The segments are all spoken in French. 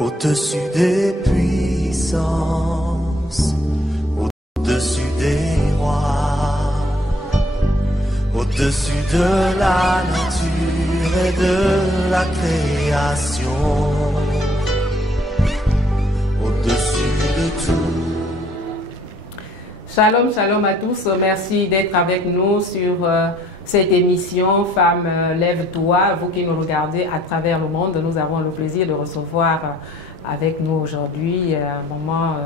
Au-dessus des puissances, au-dessus des rois, au-dessus de la nature et de la création, au-dessus de tout. Shalom, shalom à tous. Merci d'être avec nous sur cette émission Femmes, lève-toi. Vous qui nous regardez à travers le monde, nous avons le plaisir de recevoir avec nous aujourd'hui maman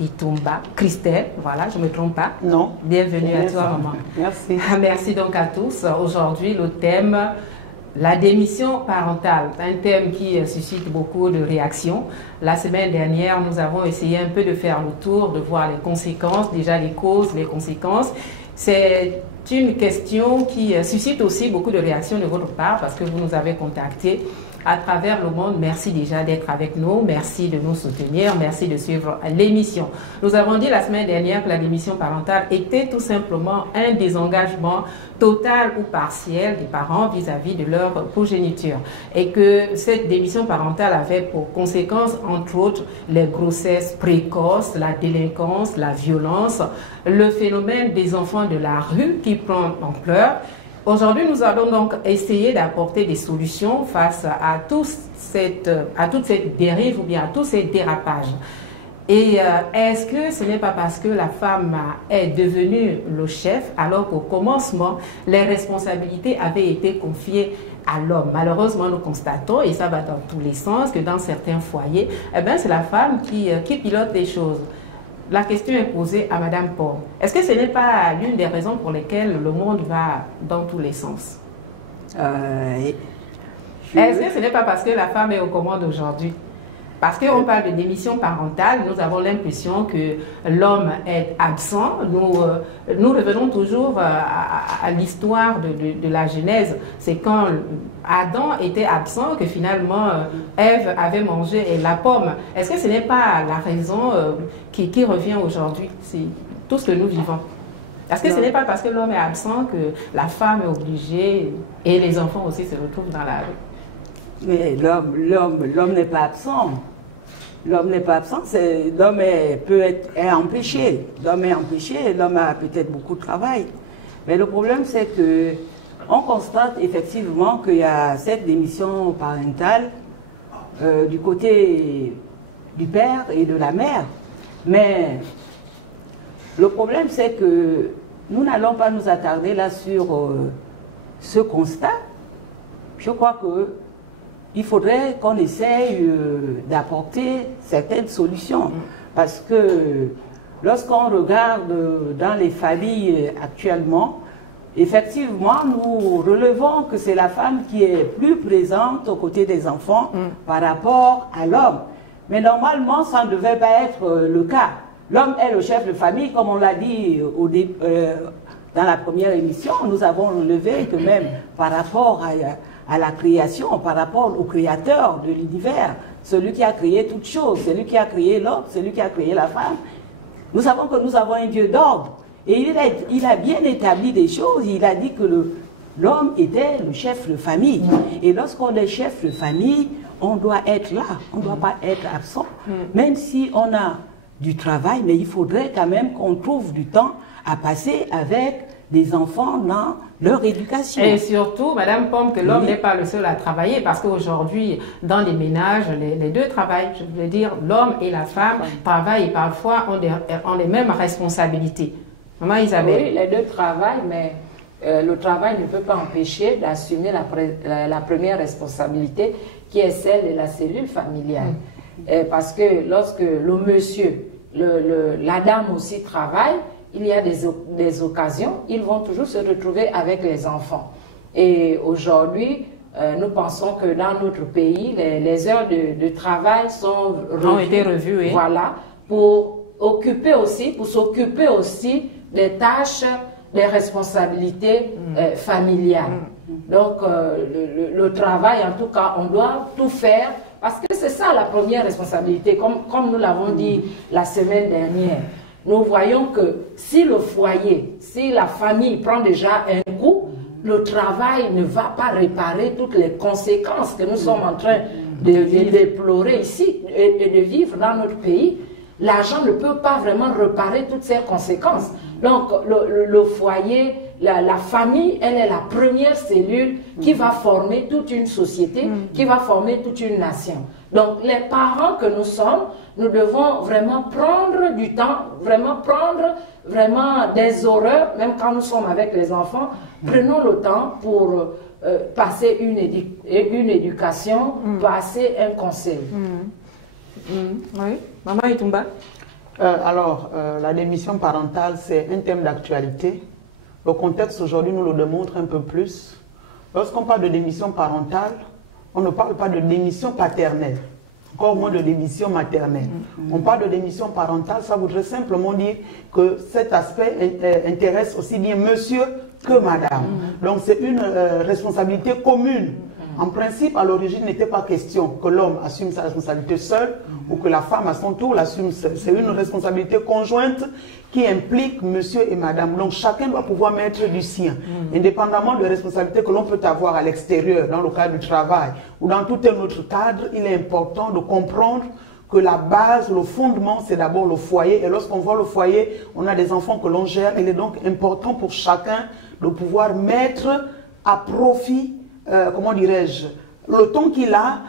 Itumba, Christelle, voilà, je ne me trompe pas. Non. Bienvenue à toi, maman. Merci. Merci donc à tous. Aujourd'hui, le thème, la démission parentale, un thème qui suscite beaucoup de réactions. La semaine dernière, nous avons essayé un peu de faire le tour, de voir les conséquences, déjà les causes, les conséquences. C'est une question qui suscite aussi beaucoup de réactions de votre part parce que vous nous avez contactés à travers le monde. Merci déjà d'être avec nous, merci de nous soutenir, merci de suivre l'émission. Nous avons dit la semaine dernière que la démission parentale était tout simplement un désengagement total ou partiel des parents vis-à-vis de leur progéniture et que cette démission parentale avait pour conséquence, entre autres, les grossesses précoces, la délinquance, la violence, le phénomène des enfants de la rue qui prend ampleur. Aujourd'hui, nous allons donc essayer d'apporter des solutions face à toute cette dérive ou bien à tous ces dérapages. Et est-ce que ce n'est pas parce que la femme est devenue le chef alors qu'au commencement, les responsabilités avaient été confiées à l'homme? Malheureusement, nous constatons, et ça va dans tous les sens, que dans certains foyers, eh bien, c'est la femme qui pilote les choses. La question est posée à Madame Paul. Est-ce que ce n'est pas l'une des raisons pour lesquelles le monde va dans tous les sens? Est-ce que ce n'est pas parce que la femme est aux commandes aujourd'hui? Parce qu'on parle de démission parentale, nous avons l'impression que l'homme est absent. Nous revenons toujours à l'histoire de la Genèse. C'est quand Adam était absent que finalement Ève avait mangé la pomme. Est-ce que ce n'est pas la raison qui revient aujourd'hui? C'est tout ce que nous vivons. Est-ce que ce n'est pas parce que l'homme est absent que la femme est obligée et les enfants aussi se retrouvent dans la rue? Mais l'homme n'est pas absent. L'homme n'est pas absent, l'homme est empêché. L'homme est empêché, l'homme a peut-être beaucoup de travail. Mais le problème, c'est que on constate effectivement qu'il y a cette démission parentale du côté du père et de la mère. Mais le problème, c'est que nous n'allons pas nous attarder là sur ce constat. Je crois que il faudrait qu'on essaye d'apporter certaines solutions. Parce que lorsqu'on regarde dans les familles actuellement, effectivement, nous relevons que c'est la femme qui est plus présente aux côtés des enfants par rapport à l'homme. Mais normalement, ça ne devait pas être le cas. L'homme est le chef de famille, comme on l'a dit dans la première émission. Nous avons relevé que même par rapport à la création, par rapport au créateur de l'univers, celui qui a créé toutes choses, celui qui a créé l'homme, celui qui a créé la femme. Nous savons que nous avons un Dieu d'ordre. Et il a bien établi des choses. Il a dit que l'homme était le chef de famille. Et lorsqu'on est chef de famille, on doit être là. On ne doit pas être absent. Même si on a du travail, mais il faudrait quand même qu'on trouve du temps à passer avec des enfants dans leur éducation. Et surtout, Madame Pomme, que l'homme n'est pas le seul à travailler, parce qu'aujourd'hui, dans les ménages, les deux travaillent. Je veux dire, l'homme et la femme travaillent et parfois ont les mêmes responsabilités. Maman Isabelle? Oui, les deux travaillent, mais le travail ne peut pas empêcher d'assumer la première responsabilité, qui est celle de la cellule familiale. Parce que lorsque le monsieur, la dame aussi travaille, il y a des occasions, ils vont toujours se retrouver avec les enfants. Et aujourd'hui, nous pensons que dans notre pays, les heures de travail ont été revues. Oui. Voilà, pour s'occuper aussi des tâches, des responsabilités familiales. Donc, le travail, en tout cas, on doit tout faire, parce que c'est ça la première responsabilité, comme nous l'avons dit la semaine dernière. Nous voyons que si le foyer, si la famille prend déjà un coup, le travail ne va pas réparer toutes les conséquences que nous sommes en train de déplorer ici et de vivre dans notre pays. L'argent ne peut pas vraiment réparer toutes ces conséquences. Donc, le foyer, la famille, elle est la première cellule qui va former toute une société, qui va former toute une nation. Donc, les parents que nous sommes, nous devons vraiment prendre du temps, vraiment prendre des horreurs, même quand nous sommes avec les enfants, prenons le temps pour passer une éducation, passer un conseil. Oui, Maman Itumba. La démission parentale, c'est un thème d'actualité. Le contexte aujourd'hui nous le démontre un peu plus. Lorsqu'on parle de démission parentale, on ne parle pas de démission paternelle, encore moins de démission maternelle. On parle de démission parentale, ça voudrait simplement dire que cet aspect intéresse aussi bien monsieur que madame. Donc c'est une responsabilité commune. En principe, à l'origine, il n'était pas question que l'homme assume sa responsabilité seul ou que la femme, à son tour, l'assume seule. C'est une responsabilité conjointe qui implique monsieur et madame. Donc, chacun doit pouvoir mettre du sien, indépendamment des responsabilités que l'on peut avoir à l'extérieur, dans le cadre du travail ou dans tout un autre cadre. Il est important de comprendre que la base, le fondement, c'est d'abord le foyer. Et lorsqu'on voit le foyer, on a des enfants que l'on gère. Il est donc important pour chacun de pouvoir mettre à profit comment dirais-je, le temps qu'il a,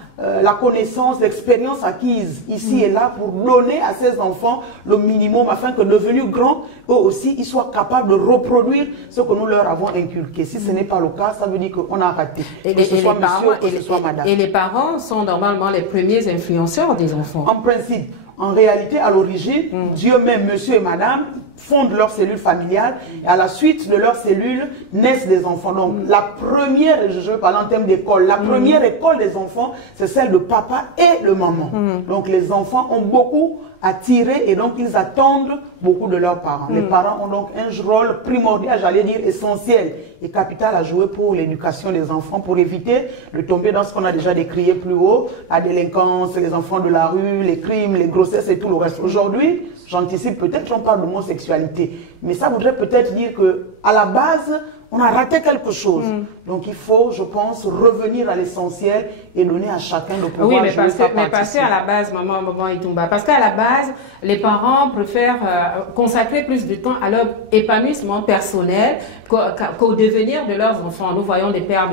la connaissance, l'expérience acquise ici et là pour donner à ses enfants le minimum afin que devenus grands, eux aussi, ils soient capables de reproduire ce que nous leur avons inculqué. Si ce n'est pas le cas, ça veut dire qu'on a raté. Que ce soit monsieur, que ce soit madame. Et les parents sont normalement les premiers influenceurs des enfants. En principe. En réalité, à l'origine, Dieu même, monsieur et madame, fondent leur cellule familiale et à la suite de leur cellule naissent des enfants. Donc la première, je parle en termes d'école, la première école des enfants, c'est celle de papa et le maman. Donc les enfants ont beaucoup à tirer et donc ils attendent beaucoup de leurs parents. Les parents ont donc un rôle primordial, j'allais dire essentiel et capital à jouer pour l'éducation des enfants, pour éviter de tomber dans ce qu'on a déjà décrié plus haut, la délinquance, les enfants de la rue, les crimes, les grossesses et tout le reste. Aujourd'hui, j'anticipe peut-être, on parle d'homosexualité, mais ça voudrait peut-être dire que à la base, on a raté quelque chose. Donc il faut, je pense, revenir à l'essentiel et donner à chacun de pouvoir jouer sa partition. Mais parce qu'à la base, maman Itumba, parce qu'à la base, les parents préfèrent consacrer plus de temps à leur épanouissement personnel qu'au devenir de leurs enfants. Nous voyons des pères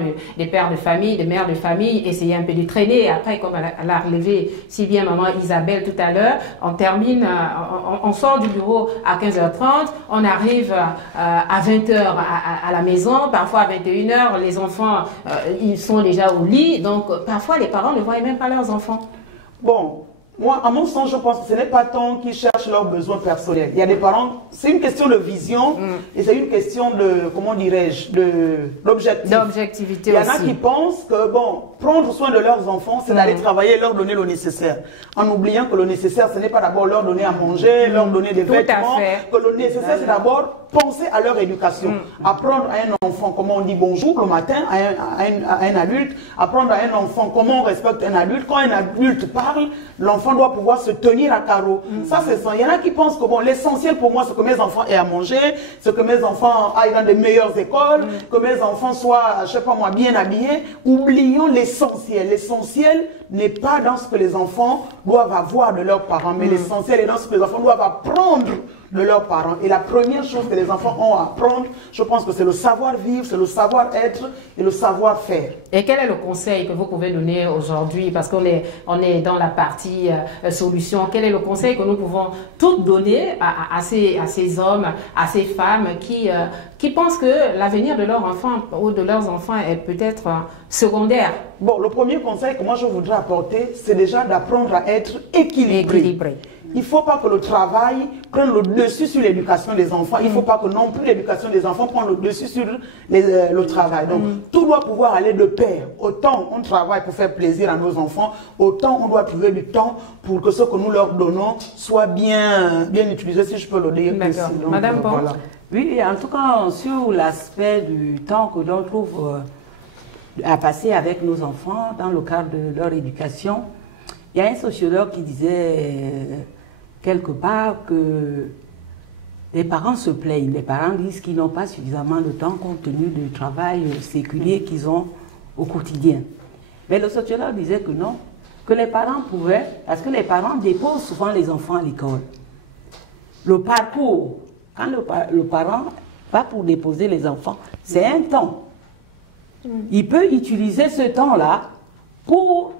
de famille, des mères de famille essayer un peu de traîner. Et après, comme elle a relevé si bien maman Isabelle tout à l'heure, on termine, on sort du bureau à 15h30, on arrive à 20h à la maison, parfois à 21h, les enfants, ils sont déjà au lit, donc parfois les parents ne voient même pas leurs enfants. Bon, moi, à mon sens, je pense que ce n'est pas tant qu'ils cherchent leurs besoins personnels. Il y a des parents, c'est une question de vision et c'est une question de, comment dirais-je, d'objectivité. Il y en a qui pensent que, bon, prendre soin de leurs enfants, c'est d'aller travailler et leur donner le nécessaire. En oubliant que le nécessaire, ce n'est pas d'abord leur donner à manger, leur donner des vêtements, que le nécessaire, c'est d'abord penser à leur éducation. Apprendre à un enfant comment on dit bonjour le matin à un adulte, apprendre à un enfant comment on respecte un adulte. Quand un adulte parle, l'enfant doit pouvoir se tenir à carreau. Ça, c'est ça. Il y en a qui pensent que bon, l'essentiel pour moi, c'est que mes enfants aient à manger, c'est que mes enfants aillent dans de meilleures écoles, que mes enfants soient, je sais pas moi, bien habillés. Oublions l'essentiel. L'essentiel n'est pas dans ce que les enfants doivent avoir de leurs parents, mais l'essentiel est dans ce que les enfants doivent apprendre de leurs parents. Et la première chose que les enfants ont à apprendre, je pense que c'est le savoir-vivre, c'est le savoir-être et le savoir-faire. Et quel est le conseil que vous pouvez donner aujourd'hui, parce qu'on est dans la partie solution, quel est le conseil que nous pouvons tous donner à ces hommes, à ces femmes qui pensent que l'avenir de leurs enfants ou de leurs enfants est peut-être secondaire? Bon, le premier conseil que moi je voudrais apporter, c'est déjà d'apprendre à être équilibré. Il ne faut pas que le travail prenne le dessus sur l'éducation des enfants. Il ne faut pas que non plus l'éducation des enfants prenne le dessus sur le travail. Donc, tout doit pouvoir aller de pair. Autant on travaille pour faire plaisir à nos enfants, autant on doit trouver du temps pour que ce que nous leur donnons soit bien utilisé, si je peux le dire. D'accord. Madame Bon. Voilà. Oui, en tout cas, sur l'aspect du temps que l'on trouve à passer avec nos enfants dans le cadre de leur éducation, il y a un sociologue qui disait quelque part que les parents se plaignent. Les parents disent qu'ils n'ont pas suffisamment de temps compte tenu du travail séculier qu'ils ont au quotidien. Mais le sociologue disait que non, que les parents pouvaient, parce que les parents déposent souvent les enfants à l'école. Le parcours, quand le parent va pour déposer les enfants, c'est un temps. Il peut utiliser ce temps-là pour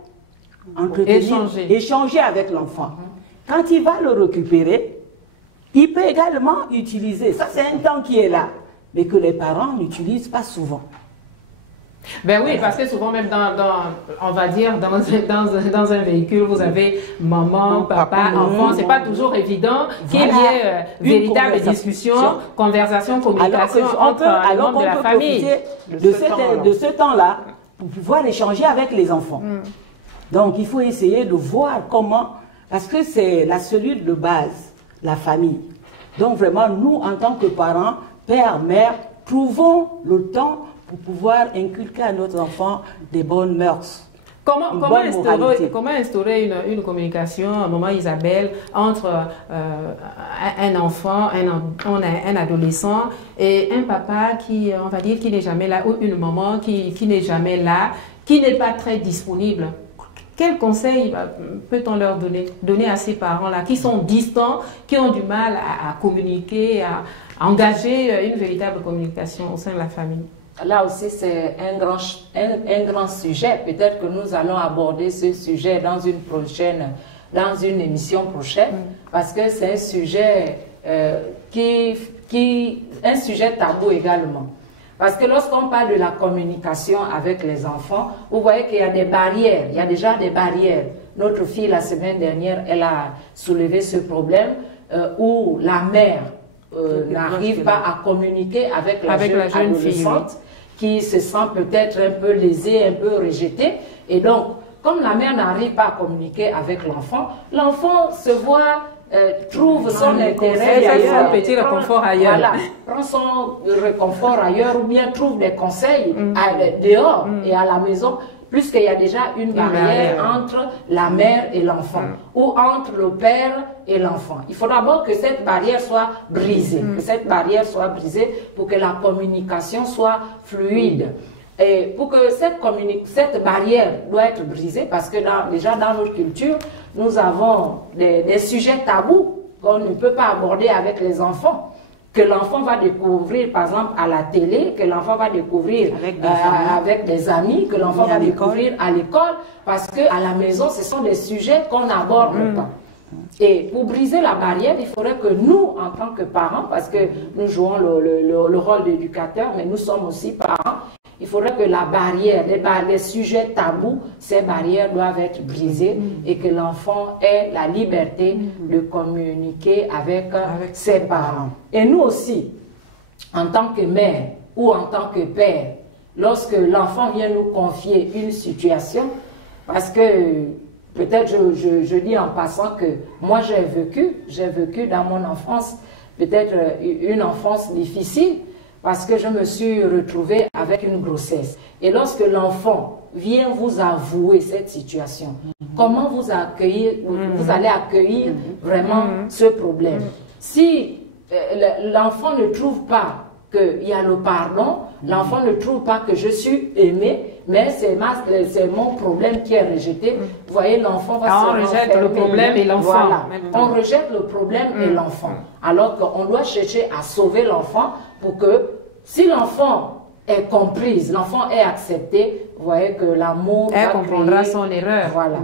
échanger avec l'enfant. Quand il va le récupérer, il peut également utiliser, ça c'est un temps qui est là, mais que les parents n'utilisent pas souvent. Ben oui, parce que souvent même on va dire dans un véhicule, vous avez maman, papa, enfant, c'est pas toujours évident qu'il y ait véritable discussion, conversation, communication entre les membres de la famille. De ce temps-là pour pouvoir échanger avec les enfants. Donc il faut essayer de voir comment, parce que c'est la cellule de base, la famille. Donc vraiment, nous en tant que parents, père, mère, trouvons le temps pour pouvoir inculquer à notre enfant des bonnes mœurs. Comment instaurer une communication, maman Isabelle, entre un enfant, un adolescent et un papa qui, on va dire, qui n'est jamais là, ou une maman qui n'est jamais là, qui n'est pas très disponible? Quel conseil peut-on leur donner à ces parents-là qui sont distants, qui ont du mal à communiquer, à engager une véritable communication au sein de la famille? Là aussi, c'est un grand sujet. Peut-être que nous allons aborder ce sujet dans une émission prochaine, parce que c'est un sujet un sujet tabou également. Parce que lorsqu'on parle de la communication avec les enfants, vous voyez qu'il y a des barrières, il y a déjà des barrières. Notre fille, la semaine dernière, elle a soulevé ce problème où la mère n'arrive pas à communiquer avec la jeune adolescente qui se sent peut-être un peu lésée, un peu rejetée. Et donc, comme la mère n'arrive pas à communiquer avec l'enfant, l'enfant se voit, trouve son intérêt ailleurs, son petit réconfort ailleurs. Voilà, prend son réconfort ailleurs ou bien trouve des conseils dehors et à la maison, puisqu'il y a déjà une barrière entre la mère et l'enfant, ou entre le père et l'enfant. Il faut d'abord que cette barrière soit brisée, pour que la communication soit fluide. Et pour que cette barrière doit être brisée, parce que déjà dans notre culture, nous avons des sujets tabous qu'on ne peut pas aborder avec les enfants, que l'enfant va découvrir par exemple à la télé, que l'enfant va découvrir avec des amis, que l'enfant va découvrir à l'école, parce qu'à la maison, ce sont des sujets qu'on n'aborde pas. Et pour briser la barrière, il faudrait que nous, en tant que parents, parce que nous jouons le rôle d'éducateur, mais nous sommes aussi parents, il faudrait que la barrière, les sujets tabous, ces barrières doivent être brisées et que l'enfant ait la liberté de communiquer avec ses parents. Et nous aussi, en tant que mère ou en tant que père, lorsque l'enfant vient nous confier une situation, parce que peut-être je dis en passant que moi j'ai vécu dans mon enfance peut-être une enfance difficile, parce que je me suis retrouvée avec une grossesse. Et lorsque l'enfant vient vous avouer cette situation, comment vous allez accueillir vraiment ce problème? Si l'enfant ne trouve pas qu'il y a le pardon, l'enfant ne trouve pas que je suis aimé, mais c'est mon problème qui est rejeté. Vous voyez, l'enfant va se renfermer. On rejette le problème et l'enfant. Voilà. On rejette le problème et l'enfant. Alors qu'on doit chercher à sauver l'enfant pour que, si l'enfant est comprise, l'enfant est accepté, vous voyez que l'amour elle comprendra son erreur. Voilà.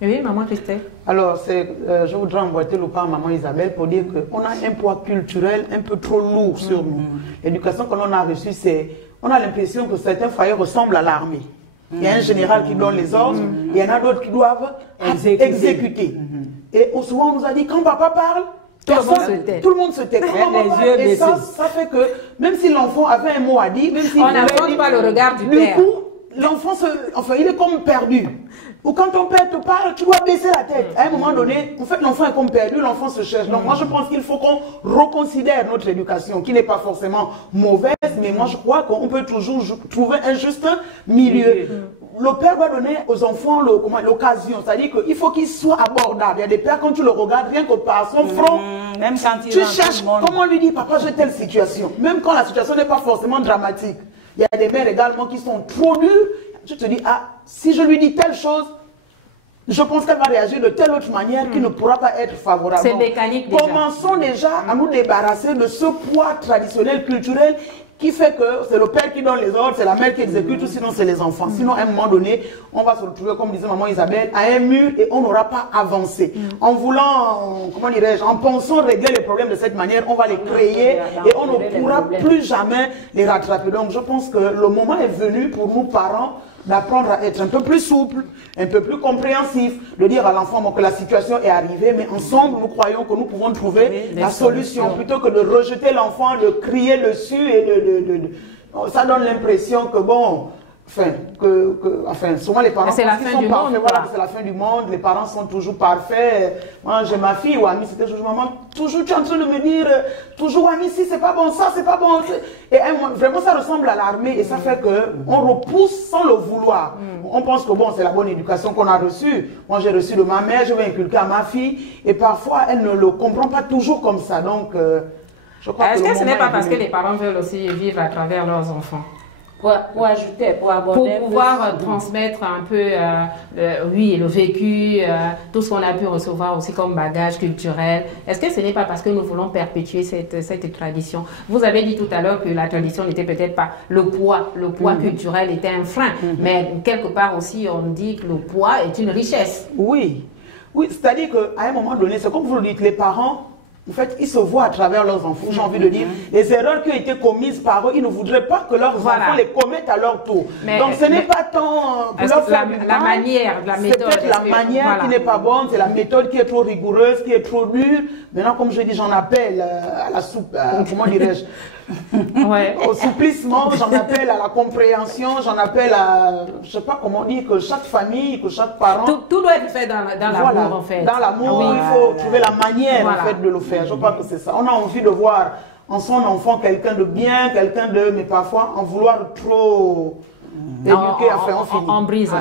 Oui, maman Christelle. Alors, je voudrais emboîter le pas à maman Isabelle pour dire qu'on a un poids culturel un peu trop lourd sur nous. L'éducation que l'on a reçue, on a l'impression que certains foyers ressemblent à l'armée. Il y a un général qui donne les ordres, il y en a d'autres qui doivent exécuter. Et souvent, on nous a dit, quand papa parle, tout le monde se tait. Et ça fait que, même si l'enfant avait un mot à dire, même si on n'affronte pas le regard du père. Du coup, l'enfant, il est comme perdu. Ou quand ton père te parle, tu dois baisser la tête. À un moment donné, en fait, l'enfant est comme perdu, l'enfant se cherche. Donc moi, je pense qu'il faut qu'on reconsidère notre éducation, qui n'est pas forcément mauvaise, mais moi, je crois qu'on peut toujours trouver un juste milieu. Le père doit donner aux enfants l'occasion, c'est-à-dire qu'il faut qu'il soit abordable. Il y a des pères, quand tu le regardes, rien que par son front, même quand tu cherches comment lui dire, papa, j'ai telle situation. Même quand la situation n'est pas forcément dramatique. Il y a des mères également qui sont trop dures. Tu te dis, ah, si je lui dis telle chose, je pense qu'elle va réagir de telle autre manière qui ne pourra pas être favorable. C'est mécanique déjà. Commençons déjà à nous débarrasser de ce poids traditionnel, culturel, qui fait que c'est le père qui donne les ordres, c'est la mère qui exécute, ou sinon c'est les enfants. Sinon, à un moment donné, on va se retrouver, comme disait maman Isabelle, à un mur et on n'aura pas avancé. En voulant, comment dirais-je, en pensant régler les problèmes de cette manière, on va les créer et on ne pourra plus jamais les rattraper. Donc je pense que le moment est venu pour nous parents d'apprendre à être un peu plus souple, un peu plus compréhensif, de dire à l'enfant que la situation est arrivée, mais ensemble, nous croyons que nous pouvons trouver la solution, plutôt que de rejeter l'enfant, de crier dessus et ça donne l'impression que bon, enfin, souvent les parents c'est la fin du monde, mais voilà, c'est la fin du monde, les parents sont toujours parfaits. Moi, j'ai ma fille, ou Ami, c'était toujours maman, toujours tu es en train de me dire, toujours Ami, si c'est pas bon, ça c'est pas bon. Et vraiment, ça ressemble à l'armée et ça fait que on repousse sans le vouloir. On pense que bon, c'est la bonne éducation qu'on a reçue. Moi, j'ai reçu de ma mère, je vais inculquer à ma fille et parfois, elle ne le comprend pas toujours comme ça. Donc, je crois est-ce que ce n'est pas parce que les parents veulent aussi vivre à travers leurs enfants? Pour ajouter, pour aborder... Pour pouvoir transmettre un peu, oui, le vécu, tout ce qu'on a pu recevoir aussi comme bagage culturel. Est-ce que ce n'est pas parce que nous voulons perpétuer cette tradition? Vous avez dit tout à l'heure que la tradition n'était peut-être pas le poids culturel était un frein, mais quelque part aussi on dit que le poids est une richesse. Oui, oui, c'est-à-dire qu'à un moment donné, c'est comme vous le dites, les parents, en fait, ils se voient à travers leurs enfants. J'ai envie de dire, les erreurs qui ont été commises par eux, ils ne voudraient pas que leurs enfants les commettent à leur tour. Mais, donc ce n'est pas tant pour leur faire la manière, la méthode. C'est peut-être la manière qui n'est pas bonne, c'est la méthode qui est trop rigoureuse, qui est trop dure. Maintenant, comme je dis, j'en appelle à la soupe, comment dirais-je, au souplissement, j'en appelle à la compréhension, j'en appelle à, je ne sais pas comment dire, que chaque famille, que chaque parent... Tout doit être fait dans l'amour, en fait. Dans l'amour, il faut trouver la manière, en fait, de le faire. Je crois que c'est ça. On a envie de voir en son enfant quelqu'un de bien, quelqu'un de... Mais parfois, en vouloir trop... éduquer, on brise.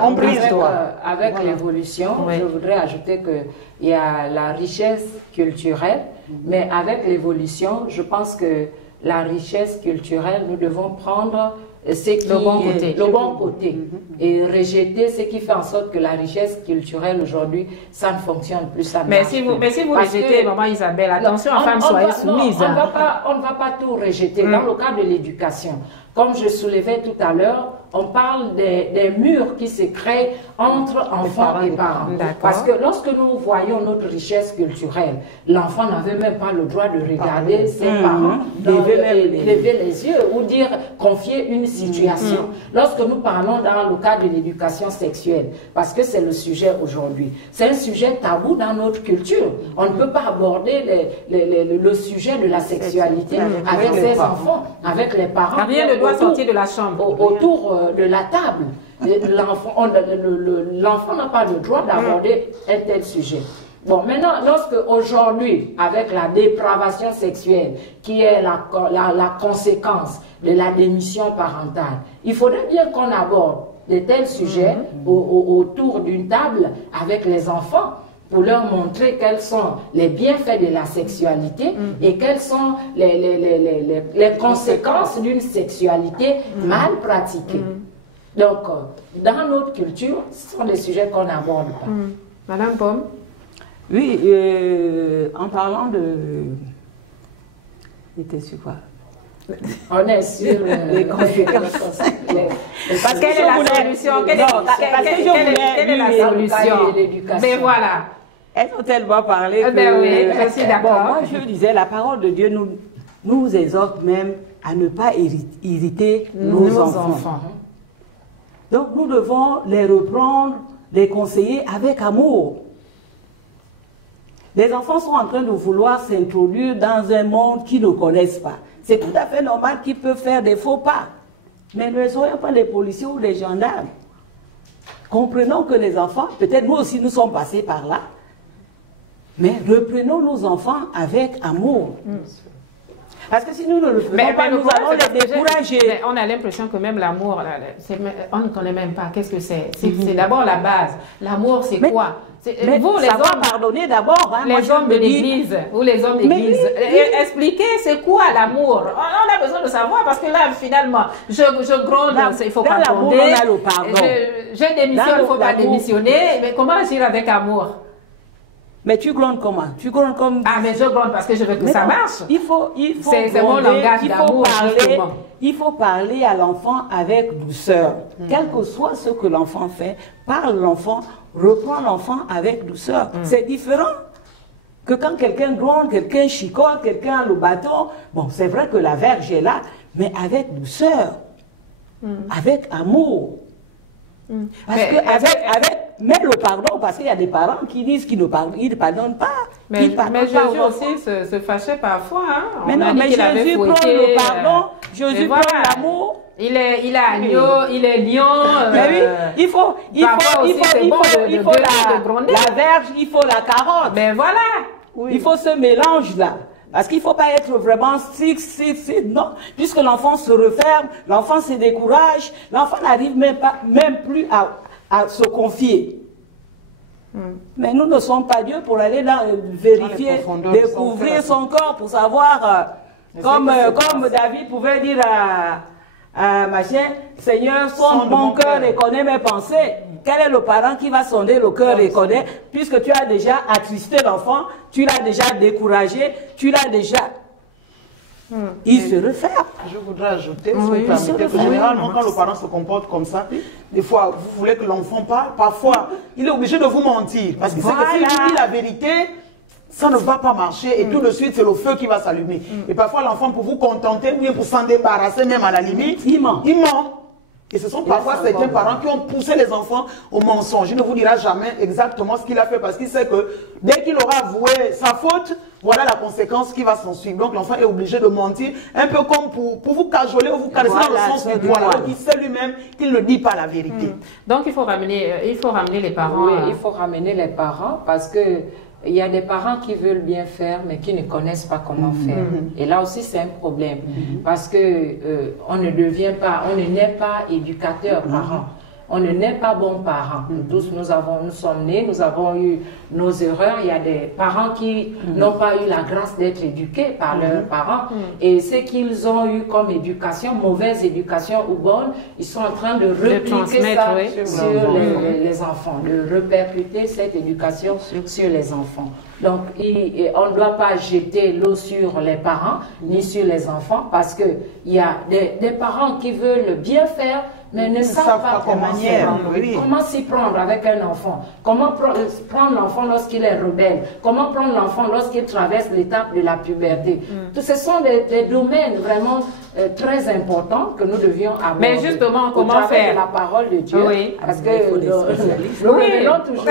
Avec l'évolution, je voudrais ajouter qu'il y a la richesse culturelle, mais avec l'évolution, je pense que la richesse culturelle, nous devons prendre le bon côté et rejeter ce qui fait en sorte que la richesse culturelle aujourd'hui, ça ne fonctionne plus, ça ne marche plus. Mais si vous rejetez, maman Isabelle, attention, femme, soyez soumise. On ne va pas tout rejeter. Dans le cadre de l'éducation, comme je soulevais tout à l'heure, on parle des murs qui se créent entre enfants et parents. Parce que lorsque nous voyons notre richesse culturelle, l'enfant n'avait même pas le droit de regarder ses parents, lever les yeux ou dire, confier une situation. Lorsque nous parlons dans le cadre de l'éducation sexuelle, parce que c'est le sujet aujourd'hui, c'est un sujet tabou dans notre culture. On ne peut pas aborder le sujet de la sexualité avec ses enfants, avec les parents. Rien ne doit sortir de la chambre. Autour de la table. L'enfant n'a pas le droit d'aborder un tel sujet. Bon, maintenant, lorsque aujourd'hui, avec la dépravation sexuelle, qui est la conséquence de la démission parentale, il faudrait bien qu'on aborde de tels sujets autour d'une table avec les enfants, pour leur montrer quels sont les bienfaits de la sexualité et quelles sont les conséquences d'une sexualité mal pratiquée. Donc, dans notre culture, ce sont des sujets qu'on n'aborde pas. Madame Pomme? Oui, en parlant de... C'était sur quoi? On est sur les conséquences. Parce quelle est la solution? Quelle est la solution? Mais voilà. Elles ont tellement parlé que... oui, je suis d'accord. Bon, moi, je disais, la parole de Dieu nous exhorte même à ne pas irriter nos enfants. Donc, nous devons les reprendre, les conseiller avec amour. Les enfants sont en train de vouloir s'introduire dans un monde qu'ils ne connaissent pas. C'est tout à fait normal qu'ils peuvent faire des faux pas. Mais ne soyons pas les policiers ou les gendarmes. Comprenons que les enfants, peut-être nous aussi nous sommes passés par là, mais reprenons nos enfants avec amour. Parce que si nous ne le faisons pas, nous allons les décourager. Mais on a l'impression que même l'amour, on ne connaît même pas. Qu'est-ce que c'est? C'est d'abord la base. L'amour, c'est quoi? Mais vous, les hommes, pardonner d'abord. Hein, les hommes de l'église, ou les hommes d'église, expliquez c'est quoi l'amour. On a besoin de savoir parce que là, finalement, je gronde, il faut pas gronder. Je démissionne, il ne faut pas démissionner. Mais comment agir avec amour? Mais tu grondes comment? Tu grondes comme... Ah, mais je gronde parce que je veux que ça marche. Il faut c'est mon langage d'amour, justement. Il faut parler à l'enfant avec douceur. Quel que soit ce que l'enfant fait, parle l'enfant, reprend l'enfant avec douceur. C'est différent que quand quelqu'un gronde, quelqu'un chicote, quelqu'un a le bâton. Bon, c'est vrai que la verge est là, mais avec douceur, avec amour. Parce que mais le pardon, parce qu'il y a des parents qui disent qu'ils ne pardonnent pas. Mais Jésus aussi se fâchait parfois. Hein? Mais non, mais Jésus prend le pardon, Jésus prend l'amour. Il est agneau, il est lion. Mais oui, il faut la verge, il faut la carotte. Mais voilà. Oui. Il faut ce mélange-là. Parce qu'il ne faut pas être vraiment strict, non. Puisque l'enfant se referme, l'enfant se décourage, l'enfant n'arrive même plus à se confier. Mais nous ne sommes pas Dieu pour aller vérifier, découvrir son corps, pour savoir, comme David pouvait dire à machin, Seigneur, sonde mon cœur et connais mes pensées. Quel est le parent qui va sonder le cœur et connaître, puisque tu as déjà attristé l'enfant, tu l'as déjà découragé, tu l'as déjà... Il se referme. Je voudrais ajouter, si vous permettez, que généralement, quand le parent se comporte comme ça, des fois, vous voulez que l'enfant parle, parfois, il est obligé de vous mentir. Parce que c'est que s'il vous dit la vérité, ça ne va pas marcher et tout de suite, c'est le feu qui va s'allumer. Et parfois, l'enfant, pour vous contenter, ou bien pour s'en débarrasser, même à la limite, il ment. Et ce sont parfois certains parents qui ont poussé les enfants au mensonge. Il ne vous dira jamais exactement ce qu'il a fait parce qu'il sait que dès qu'il aura avoué sa faute, voilà la conséquence qui va s'en suivre. Donc l'enfant est obligé de mentir, un peu comme pour vous cajoler ou vous caresser dans le sens du poil. Donc il sait lui-même qu'il ne dit pas la vérité. Donc il faut ramener les parents. Oui, il faut ramener les parents parce que il y a des parents qui veulent bien faire, mais qui ne connaissent pas comment faire. Et là aussi, c'est un problème. Parce que on ne naît pas éducateur parent. On ne naît pas bon parent. Nous tous, nous sommes nés, nous avons eu nos erreurs. Il y a des parents qui n'ont pas eu la grâce d'être éduqués par leurs parents. Et ce qu'ils ont eu comme éducation, mauvaise éducation ou bonne, ils sont en train de repliquer ça sur les enfants, de répercuter cette éducation sur les enfants. Donc, on ne doit pas jeter l'eau sur les parents, ni sur les enfants, parce qu'il y a des parents qui veulent bien faire, mais ne savent pas comment s'y prendre avec un enfant. Comment prendre l'enfant lorsqu'il est rebelle. Comment prendre l'enfant lorsqu'il traverse l'étape de la puberté. Ce sont des domaines vraiment très importants que nous devions aborder. Mais justement, comment faire? De la parole de Dieu. Oui. Parce que nous revenons toujours.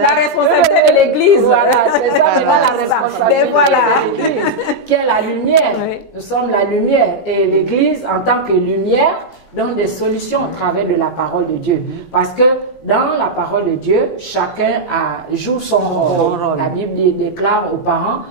La responsabilité de l'Église. Voilà, c'est ça, mais pas la responsabilité de l'Église, qui est la lumière. Nous sommes la lumière. Et l'Église, en tant que lumière, donne des solutions au travers de la parole de Dieu. Parce que dans la parole de Dieu, chacun joue son rôle. La Bible déclare aux parents,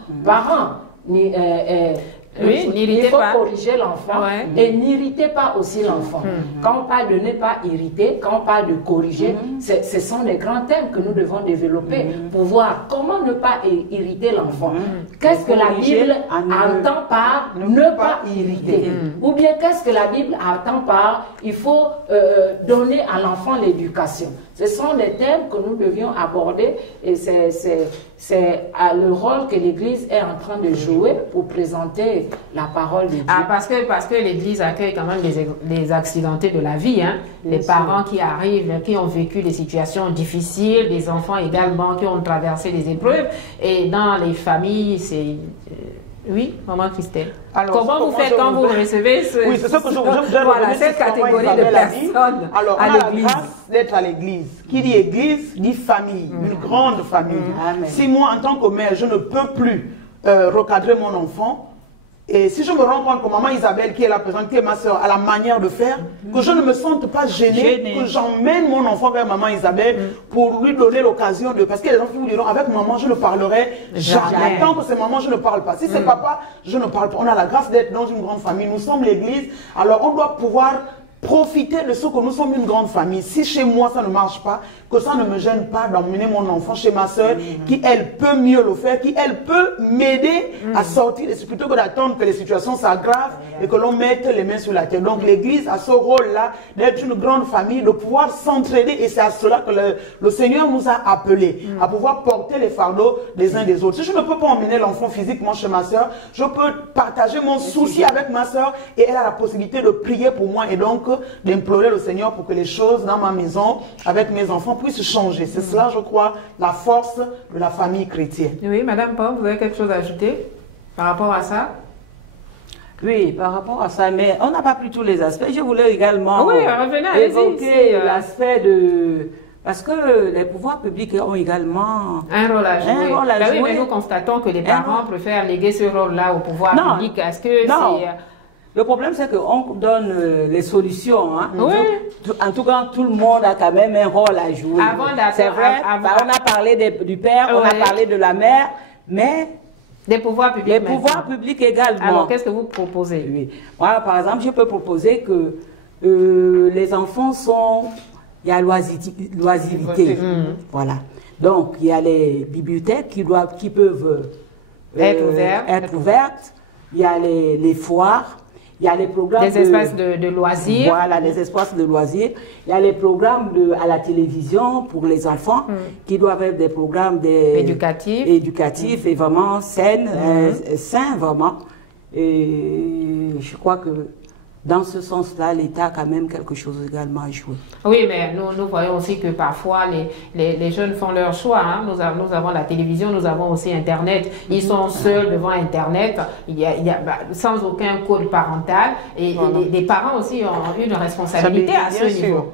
il faut corriger l'enfant et n'irritez pas aussi l'enfant. Quand on parle de ne pas irriter, quand on parle de corriger, ce sont les grands thèmes que nous devons développer pour voir comment ne pas irriter l'enfant. Qu'est-ce que la Bible entend par ne pas irriter? Ou bien qu'est-ce que la Bible entend par il faut donner à l'enfant l'éducation? Ce sont des thèmes que nous devions aborder et c'est le rôle que l'Église est en train de jouer pour présenter la parole de Dieu. Parce que l'Église accueille quand même des accidentés de la vie, hein? Les parents qui arrivent, qui ont vécu des situations difficiles, des enfants également qui ont traversé des épreuves. Et dans les familles, c'est... Oui, maman Christelle. Alors, comment vous faites quand vous recevez oui, c'est ce que je voudrais cette catégorie de personnes. Alors, on a la grâce d'être à l'église. Qui dit église, dit famille, une grande famille. Si moi, en tant que mère, je ne peux plus recadrer mon enfant, Et si je me rends compte que maman Isabelle, qui est là présente, qui est ma soeur, a la manière de faire, que je ne me sente pas gênée, que j'emmène mon enfant vers maman Isabelle pour lui donner l'occasion de... Parce que les enfants vous diront, avec maman, je ne parlerai jamais. Tant que c'est maman, je ne parle pas. Si c'est papa, je ne parle pas. On a la grâce d'être dans une grande famille. Nous sommes l'église, alors on doit pouvoir profiter de ce que nous sommes une grande famille. Si chez moi ça ne marche pas, que ça ne me gêne pas d'emmener mon enfant chez ma soeur, qui elle peut mieux le faire, qui elle peut m'aider à sortir, plutôt que d'attendre que les situations s'aggravent et que l'on mette les mains sur la tête. Donc l'église a ce rôle-là d'être une grande famille, de pouvoir s'entraider, et c'est à cela que le Seigneur nous a appelés, à pouvoir porter les fardeaux des uns des autres. Si je ne peux pas emmener l'enfant physiquement chez ma soeur, je peux partager mon souci avec ma soeur, et elle a la possibilité de prier pour moi, et donc d'implorer le Seigneur pour que les choses dans ma maison, avec mes enfants, puissent changer. C'est cela, je crois, la force de la famille chrétienne. Oui, Madame Paul, vous avez quelque chose à ajouter par rapport à ça? Oui, par rapport à ça, mais on n'a pas pris tous les aspects. Je voulais également évoquer l'aspect de... Parce que les pouvoirs publics ont également un rôle à jouer. Oui, mais nous constatons que les parents préfèrent léguer ce rôle-là au pouvoir public. Est-ce que c'est... Le problème, c'est qu'on donne les solutions. Hein. Oui. En tout cas, tout le monde a quand même un rôle à jouer. C'est vrai, on a parlé du père, on a parlé de la mère, mais... Des pouvoirs publics. Les pouvoirs publics également. Alors, qu'est-ce que vous proposez? Oui. Moi, par exemple, je peux proposer que les enfants sont... Il y a l'oisiveté. Voilà. Donc, il y a les bibliothèques qui peuvent être ouvertes. Il y a les foires. Il y a les programmes des espaces de loisirs. Voilà, des espaces de loisirs. Il y a les programmes à la télévision pour les enfants qui doivent être des programmes éducatifs et vraiment sains, vraiment. Et je crois que dans ce sens-là, l'État a quand même quelque chose également à jouer. Oui, mais nous voyons aussi que parfois les jeunes font leur choix. Hein. Nous avons la télévision, nous avons aussi Internet. Ils sont seuls devant Internet, sans aucun code parental. Et les parents aussi ont une responsabilité à ce niveau.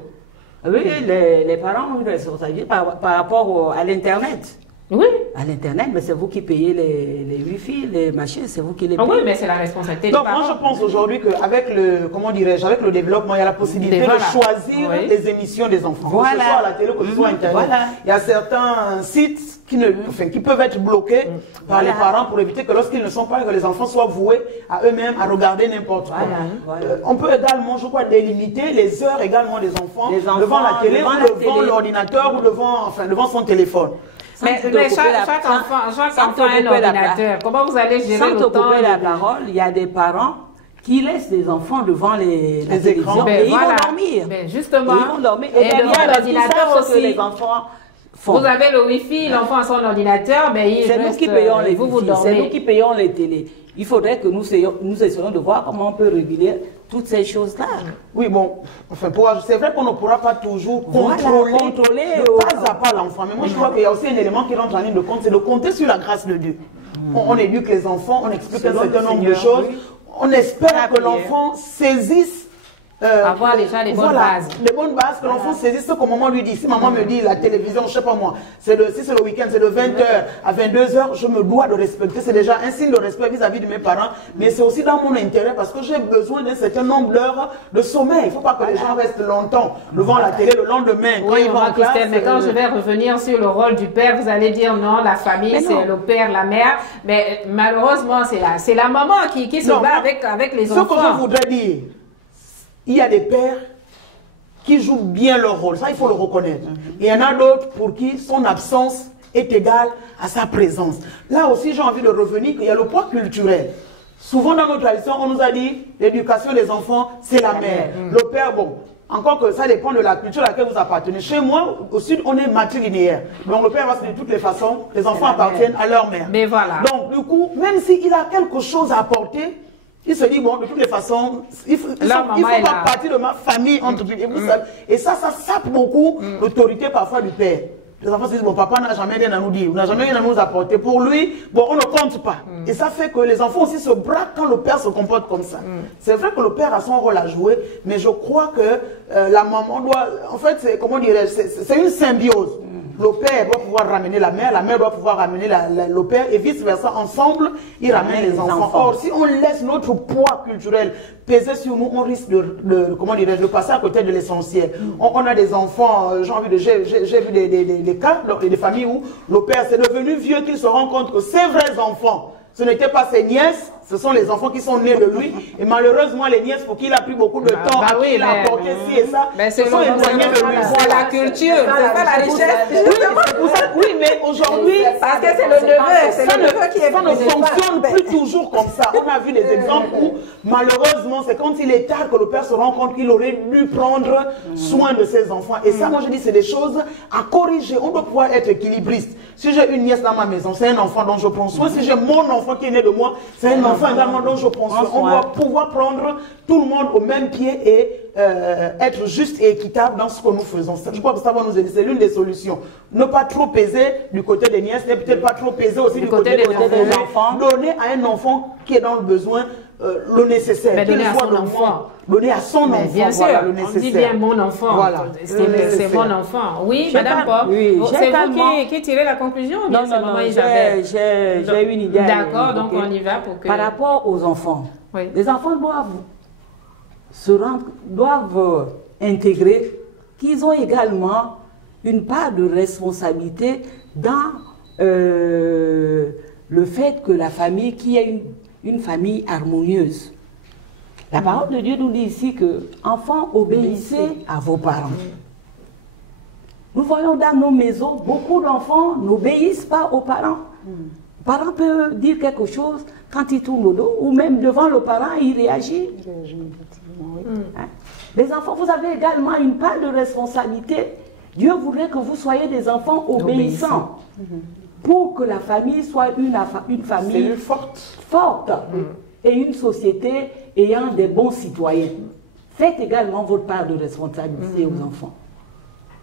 Oui, les parents ont une responsabilité par rapport à l'Internet. Oui. À l'Internet, mais c'est vous qui payez les Wi-Fi, les machines, c'est vous qui les payez. Oui, mais c'est la responsabilité des parents. Donc moi je pense aujourd'hui qu'avec le développement, il y a la possibilité de choisir les émissions des enfants. Que ce soit à la télé, que ce soit Internet. Il y a certains sites qui peuvent être bloqués par les parents pour éviter que lorsqu'ils ne sont pas, que les enfants soient voués à eux-mêmes à regarder n'importe quoi. On peut également, je crois, délimiter les heures également des enfants devant la télé ou devant l'ordinateur ou devant son téléphone. Mais chaque enfant a un ordinateur. Comment vous allez gérer le temps? Sans te couper la parole, il y a des parents qui laissent les enfants devant les écrans et ils vont dormir. Justement. Ils vont dormir. Et devant l'ordinateur aussi. Les enfants font. Vous avez le Wi-Fi, l'enfant a son ordinateur, mais c'est nous qui payons les Wi-Fi, c'est nous qui payons les télés. Il faudrait que nous essayons de voir comment on peut réguler toutes ces choses-là. Oui, bon, c'est vrai qu'on ne pourra pas toujours contrôler pas à pas l'enfant. Mais moi, je crois qu'il y a aussi un élément qui rentre en ligne de compte, c'est de compter sur la grâce de Dieu. On éduque les enfants, on explique un certain nombre de choses. On espère que l'enfant saisisse avoir déjà les bonnes bases. Les bonnes bases, que l'enfant saisisse ce que maman lui dit. Si maman me dit la télévision, je ne sais pas moi, si c'est le week-end, c'est de 20h à 22h, je me dois de respecter. C'est déjà un signe de respect vis-à-vis de mes parents, mais c'est aussi dans mon intérêt parce que j'ai besoin d'un certain nombre d'heures de sommeil. Il ne faut pas que les gens restent longtemps devant la télé le lendemain. Oui, mais quand je vais revenir sur le rôle du père, vous allez dire non, la famille, c'est le père, la mère. Mais malheureusement, c'est la maman qui se bat avec les enfants. Ce que je voudrais dire, il y a des pères qui jouent bien leur rôle, ça il faut le reconnaître. Et il y en a d'autres pour qui son absence est égale à sa présence. Là aussi j'ai envie de revenir qu'il y a le poids culturel. Souvent dans nos traditions on nous a dit l'éducation des enfants c'est la mère. Le père, bon, encore que ça dépend de la culture à laquelle vous appartenez. Chez moi, au sud, on est matrilinéaire. Donc le père va se dire de toutes les façons, les enfants appartiennent à leur mère. Mais voilà. Donc du coup, même s'il a quelque chose à apporter, il se dit, bon, de toutes les façons, il faut faire partie de ma famille, entre guillemets. Et ça sape beaucoup l'autorité parfois du père. Les enfants se disent, bon, papa n'a jamais rien à nous dire, n'a jamais rien à nous apporter. Pour lui, bon, on ne compte pas. Et ça fait que les enfants aussi se braquent quand le père se comporte comme ça. C'est vrai que le père a son rôle à jouer, mais je crois que la maman doit, en fait, comment dirais-je, c'est une symbiose. le père doit pouvoir ramener la mère doit pouvoir ramener le père, et vice-versa. Ensemble, ils ramènent les enfants. Or, si on laisse notre poids culturel peser sur nous, on risque de passer à côté de l'essentiel. On a des enfants, j'ai vu des cas, des familles où le père s'est devenu vieux, qu'il se rend compte que ses vrais enfants, ce n'étaient pas ses nièces, ce sont les enfants qui sont nés de lui. Et malheureusement, les nièces, pour qui il a pris beaucoup de temps à apporter ci et ça, ce sont éloignés de lui. C'est la culture, c'est pas la richesse. Oui, mais aujourd'hui, parce que c'est le neveu, qui est ça ne fonctionne plus toujours comme ça. On a vu des exemples où, malheureusement, c'est quand il est tard que le père se rend compte qu'il aurait dû prendre soin de ses enfants. Et ça, moi, je dis, c'est des choses à corriger. On doit pouvoir être équilibriste. Si j'ai une nièce dans ma maison, c'est un enfant dont je prends soin. Si j'ai mon enfant qui est né de moi, c'est un enfant également dont je prends soin. On doit pouvoir prendre tout le monde au même pied et être juste et équitable dans ce que nous faisons. Je crois que ça va nous aider. C'est l'une des solutions. Ne pas trop peser du côté des nièces, ne peut-être pas trop peser aussi du côté des enfants. Donner à un enfant qui est dans le besoin le nécessaire. Mais donner à son enfant. Donner à son enfant. Bien sûr, voilà, le nécessaire. on dit bien mon enfant. Voilà. C'est mon enfant. Oui, Madame Pop, c'est vous qui tirez la conclusion ou bien c'est maman Isabelle? J'ai une idée. D'accord, donc on y va pour que... Par rapport aux enfants, les enfants doivent intégrer qu'ils ont également une part de responsabilité dans le fait que la famille, qui est une famille harmonieuse. La parole de Dieu nous dit ici que, enfants, obéissez à vos parents. Nous voyons dans nos maisons, beaucoup d'enfants n'obéissent pas aux parents. Le parent peut dire quelque chose, quand il tourne le dos, ou même devant le parent, il réagit. Les enfants, vous avez également une part de responsabilité. Dieu voudrait que vous soyez des enfants obéissants. Pour que la famille soit une famille forte et une société ayant des bons citoyens. Faites également votre part de responsabilité aux enfants.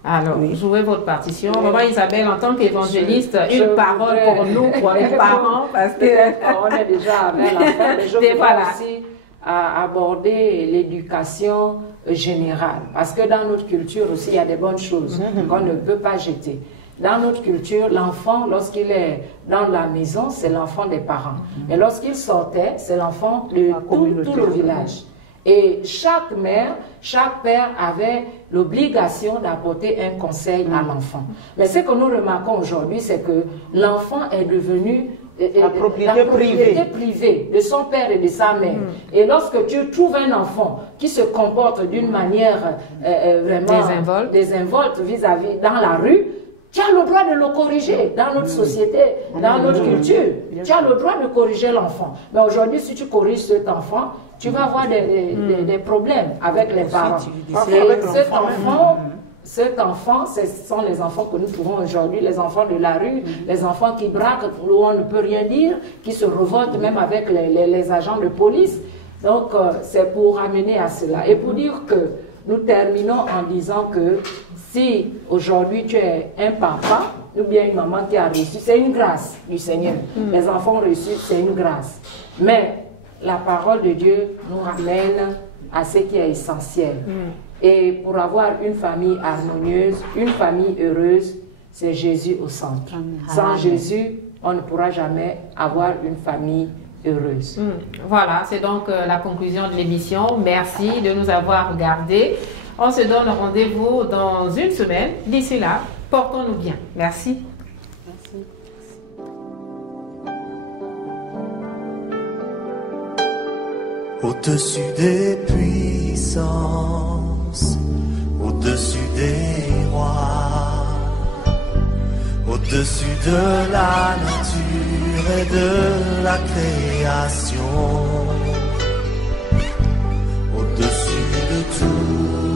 Alors, jouez votre partition. Maman Isabelle, en tant qu'évangéliste, une parole pour nous, pour les parents, parce que... On est déjà avec l'affaire, mais je voudrais aussi aborder l'éducation générale. Parce que dans notre culture aussi, il y a des bonnes choses qu'on ne peut pas jeter. Dans notre culture, l'enfant, lorsqu'il est dans la maison, c'est l'enfant des parents. Et lorsqu'il sortait, c'est l'enfant de tout le village. Et chaque mère, chaque père avait l'obligation d'apporter un conseil à l'enfant. Mais ce que nous remarquons aujourd'hui, c'est que l'enfant est devenu la propriété privée de son père et de sa mère. Et lorsque tu trouves un enfant qui se comporte d'une manière vraiment désinvolte vis-à-vis dans la rue, tu as le droit de le corriger dans notre société, dans notre culture. Tu as le droit de corriger l'enfant. Mais aujourd'hui, si tu corriges cet enfant, tu vas avoir des problèmes avec les parents. Et cet enfant, ce sont les enfants que nous trouvons aujourd'hui, les enfants de la rue, les enfants qui braquent où on ne peut rien dire, qui se révoltent même avec les agents de police. Donc, c'est pour amener à cela. Et pour dire que nous terminons en disant que si aujourd'hui tu es un papa ou bien une maman qui a reçu, c'est une grâce du Seigneur. Les enfants reçus, c'est une grâce. Mais la parole de Dieu nous ramène à ce qui est essentiel. Et pour avoir une famille harmonieuse, une famille heureuse, c'est Jésus au centre. Sans Jésus, on ne pourra jamais avoir une famille heureuse. Voilà, c'est donc la conclusion de l'émission. Merci de nous avoir regardés. On se donne rendez-vous dans une semaine. D'ici là, portons-nous bien. Merci. Merci. Au-dessus des puissances, au-dessus des rois, au-dessus de la nature et de la création, au-dessus de tout.